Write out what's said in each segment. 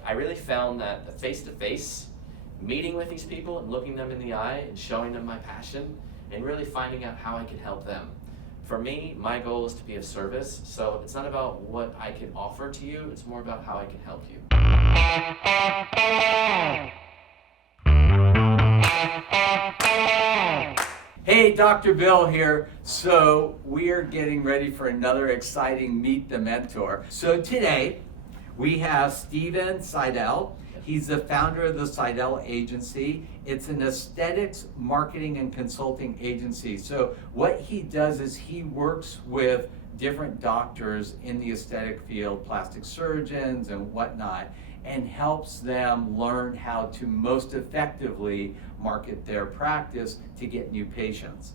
I really found that the face-to-face meeting with these people and looking them in the eye and showing them my passion and really finding out how I can help them. For me, my goal is to be of service, so it's not about what I can offer to you, it's more about how I can help you. Hey, Dr. Bill here. So we are getting ready for another exciting Meet the Mentor. So today we have Seidel. He's the founder of the Seidel agency. It's an aesthetics marketing and consulting agency. So what he does is he works with different doctors in the aesthetic field, plastic surgeons and whatnot, and helps them learn how to most effectively market their practice to get new patients.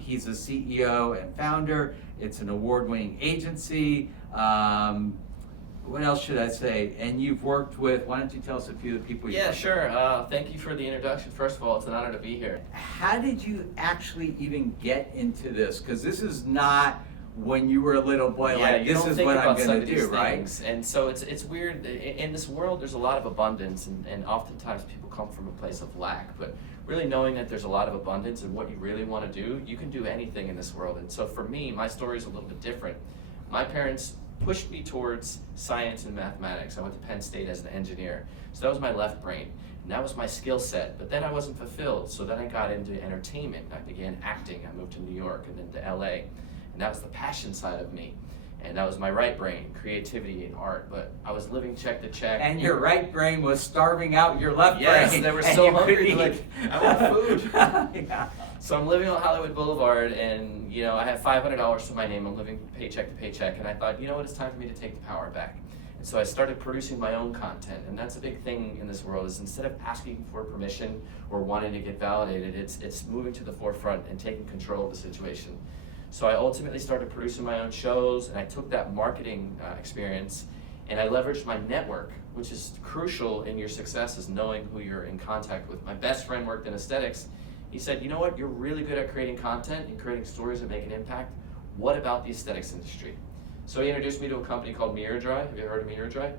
He's a CEO and founder. It's an award-winning agency. What else should I say? And you've worked with, why don't you tell us a few of the people you've Yeah, worked sure. Thank you for the introduction. First of all, it's an honor to be here. with. How did you actually even get into this? Because this is not when you were a little boy, like you this don't is think what I'm about some going of to these do, right? things. And so it's weird. In this world, there's a lot of abundance, and oftentimes people come from a place of lack. But really knowing that there's a lot of abundance and what you really want to do, you can do anything in this world. And so for me, my story is a little bit different. My parents pushed me towards science and mathematics. I went to Penn State as an engineer. So that was my left brain. And that was my skill set. But then I wasn't fulfilled. So then I got into entertainment. I began acting. I moved to New York and then to LA. And that was the passion side of me. And that was my right brain, creativity and art. But I was living check to check. And your right brain was starving out your left Yes, brain. they were and so you hungry. couldn't Like, eat. I want food. Yeah. So I'm living on Hollywood Boulevard, and I have $500 to my name. I'm living paycheck to paycheck, and I thought, you know what, it's time for me to take the power back. And so I started producing my own content, and that's a big thing in this world. Is instead of asking for permission or wanting to get validated, it's moving to the forefront and taking control of the situation. So I ultimately started producing my own shows, and I took that marketing experience, and I leveraged my network, which is crucial in your success, is knowing who you're in contact with. My best friend worked in aesthetics. He said, you know what, you're really good at creating content and creating stories that make an impact. What about the aesthetics industry? So he introduced me to a company called miraDry. Have you ever heard of miraDry?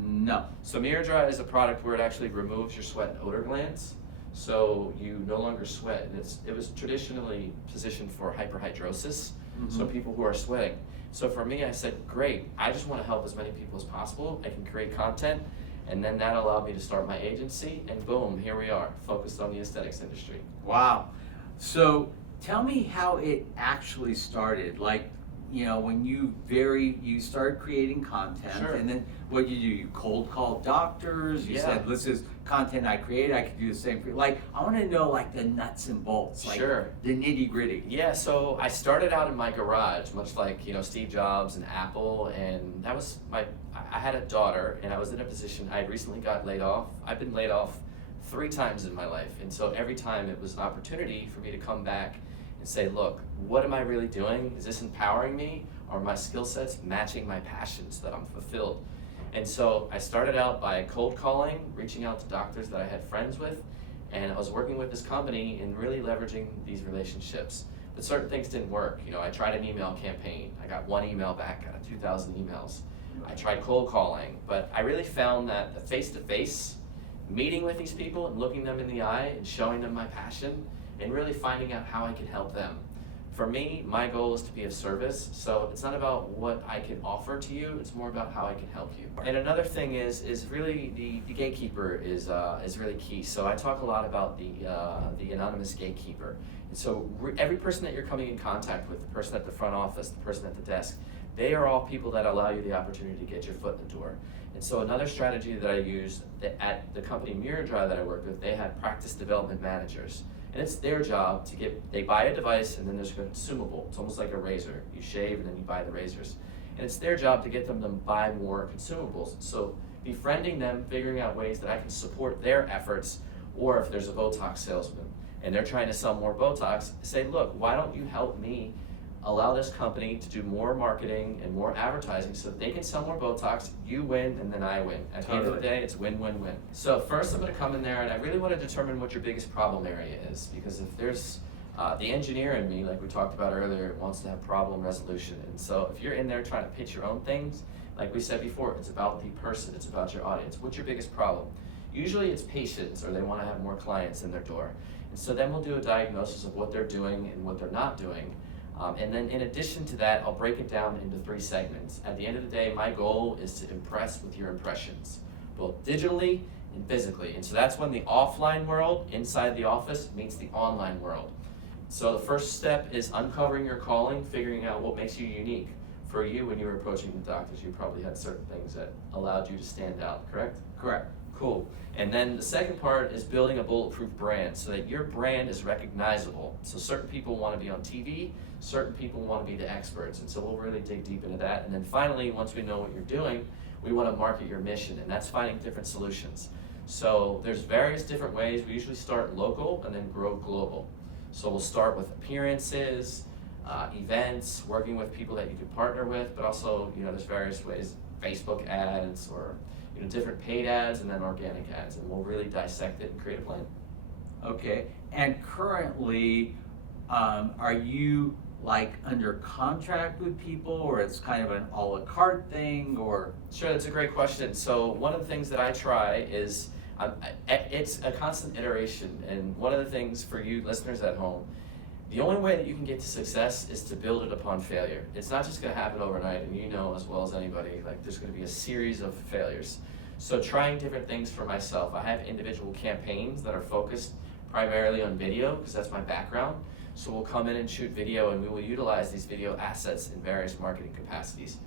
No. So miraDry is a product where it actually removes your sweat and odor glands. So you no longer sweat. And it was traditionally positioned for hyperhidrosis, so people who are sweating. So for me, I said, great, I just want to help as many people as possible. I can create content. And then that allowed me to start my agency, and boom, here we are, focused on the aesthetics industry. Wow. So tell me how it actually started. Like, when you started creating content, Sure. and then what did you do? You cold called doctors. You said, "This is content I create. I could do the same for you." Like, I want to know like the nuts and bolts, like Sure. the nitty gritty. Yeah, so I started out in my garage, much like Steve Jobs and Apple, and that was I had a daughter, and I was in a position. I recently got laid off. I've been laid off 3 times in my life, and so every time it was an opportunity for me to come back and say, look, what am I really doing? Is this empowering me? Are my skill sets matching my passions, that I'm fulfilled? And so I started out by cold calling, reaching out to doctors that I had friends with, and I was working with this company and really leveraging these relationships. But certain things didn't work. I tried an email campaign. I got 1 email back out of 2,000 emails. I tried cold calling, but I really found that the face-to-face meeting with these people and looking them in the eye and showing them my passion and really finding out how I can help them. For me, my goal is to be of service, so it's not about what I can offer to you, it's more about how I can help you. And another thing is really the gatekeeper is really key. So I talk a lot about the anonymous gatekeeper. And so every person that you're coming in contact with, the person at the front office, the person at the desk, they are all people that allow you the opportunity to get your foot in the door. And so another strategy that I use at the company miraDry that I work with, they have practice development managers. And it's their job they buy a device and then there's a consumable. It's almost like a razor. You shave and then you buy the razors. And it's their job to get them to buy more consumables. So befriending them, figuring out ways that I can support their efforts, or if there's a Botox salesman and they're trying to sell more Botox, say, look, why don't you help me allow this company to do more marketing and more advertising so that they can sell more Botox, you win, and then I win. At the end of the day, it's win-win-win. So first I'm gonna come in there and I really wanna determine what your biggest problem area is, because if there's the engineer in me, like we talked about earlier, wants to have problem resolution. And so if you're in there trying to pitch your own things, Like we said before, it's about the person, it's about your audience. What's your biggest problem? Usually it's patients, or they want to have more clients in their door. And so then we'll do a diagnosis of what they're doing and what they're not doing. And then in addition to that, I'll break it down into 3 segments. At the end of the day, my goal is to impress with your impressions, both digitally and physically. And so that's when the offline world, inside the office, meets the online world. So the first step is uncovering your calling, figuring out what makes you unique. For you, when you were approaching the doctors, you probably had certain things that allowed you to stand out, correct? Correct. Cool. And then the second part is building a bulletproof brand so that your brand is recognizable. So certain people want to be on TV, certain people want to be the experts. And so we'll really dig deep into that. And then finally, once we know what you're doing, we want to market your mission, and that's finding different solutions. So there's various different ways. We usually start local and then grow global. So we'll start with appearances, events, working with people that you can partner with, but also, there's various ways, Facebook ads or different paid ads and then organic ads, and we'll really dissect it and create a plan. Okay, and currently, are you like under contract with people, or it's kind of an a la carte thing, or? Sure, that's a great question. So one of the things that I try is, it's a constant iteration, and one of the things for you listeners at home, the only way that you can get to success is to build it upon failure. It's not just going to happen overnight, and you know as well as anybody, like there's going to be a series of failures. So trying different things for myself. I have individual campaigns that are focused primarily on video, because that's my background. So we'll come in and shoot video, and we will utilize these video assets in various marketing capacities.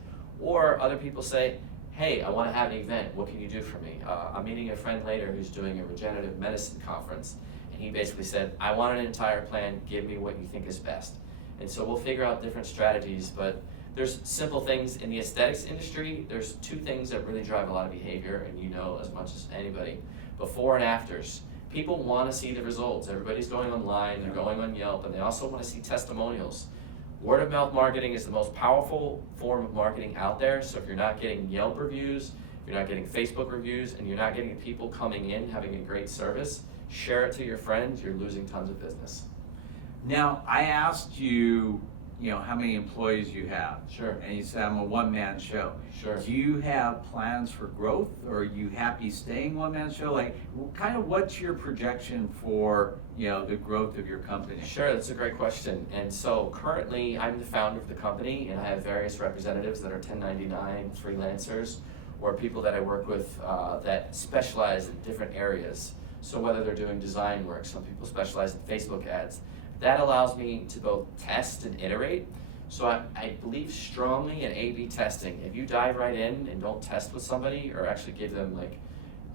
Or other people say, hey, I want to have an event, what can you do for me? I'm meeting a friend later who's doing a regenerative medicine conference. He basically said, I want an entire plan, give me what you think is best. And so we'll figure out different strategies, but there's simple things in the aesthetics industry. There's 2 things that really drive a lot of behavior, and you know as much as anybody, before and afters. People want to see the results. Everybody's going online, they're going on Yelp, and they also want to see testimonials. Word of mouth marketing is the most powerful form of marketing out there, so if you're not getting Yelp reviews, if you're not getting Facebook reviews, and you're not getting people coming in having a great service, share it to your friends, you're losing tons of business. Now, I asked you, how many employees you have. Sure. And you said I'm a one-man show. Sure. Do you have plans for growth, or are you happy staying one-man show? Like, kind of what's your projection for, the growth of your company? Sure, that's a great question. And so currently, I'm the founder of the company, and I have various representatives that are 1099 freelancers, or people that I work with that specialize in different areas. So whether they're doing design work, some people specialize in Facebook ads. That allows me to both test and iterate. So I believe strongly in A/B testing. If you dive right in and don't test with somebody, or actually give them like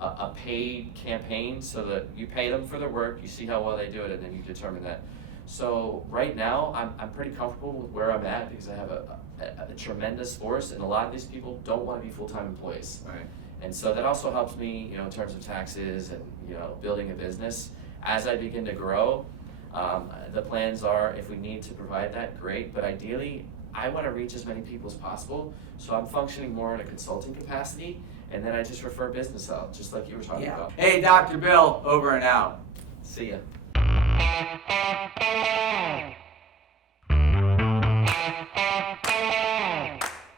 a paid campaign so that you pay them for their work, you see how well they do it, and then you determine that. So right now, I'm pretty comfortable with where I'm at, because I have a tremendous force, and a lot of these people don't want to be full-time employees. Right. And so that also helps me, in terms of taxes and, building a business. As I begin to grow, the plans are, if we need to provide that, great, but ideally, I want to reach as many people as possible, so I'm functioning more in a consulting capacity, and then I just refer business out, just like you were talking about. Hey, Dr. Bill, over and out. See ya.